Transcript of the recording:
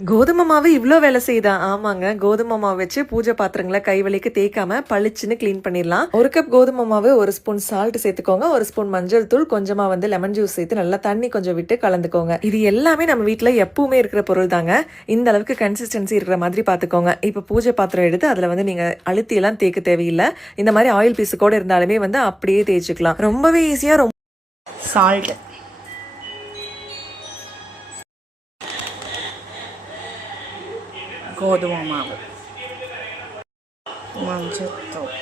கோதுமை மாவு இவ்ளோ வேலை செய்யுதா? ஆமாங்க. கோதுமை மாவு வச்சு பூஜை பாத்திரங்கள கை வலிக்கு தேய்க்காம பளிச்சுன்னு கிளீன் பண்ணிடலாம். 1 கப் கோதுமை மாவு, 1 ஸ்பூன் சால்ட் சேர்த்துக்கோங்க. 1 ஸ்பூன் மஞ்சள் தூள், கொஞ்சமா லெமன் ஜூஸ் சேர்த்து நல்லா தண்ணி கொஞ்சம் விட்டு கலந்துக்கோங்க. இது எல்லாமே நம்ம வீட்ல எப்பவுமே இருக்கிற பொருள் தாங்க. இந்த அளவுக்கு கன்சிஸ்டன்சி இருக்கிற மாதிரி பாத்துக்கோங்க. இப்ப பூஜை பாத்திரம் எடுத்து அதுல நீங்க அழுத்தி எல்லாம் தேய்க்க தேவையில்லை. இந்த மாதிரி ஆயில் பீஸ் கூட இருந்தாலுமே அப்படியே தேய்ச்சிக்கலாம். ரொம்பவே ஈஸியா சால்ட், கோதுமை மாவு, மஞ்சள் தூள்,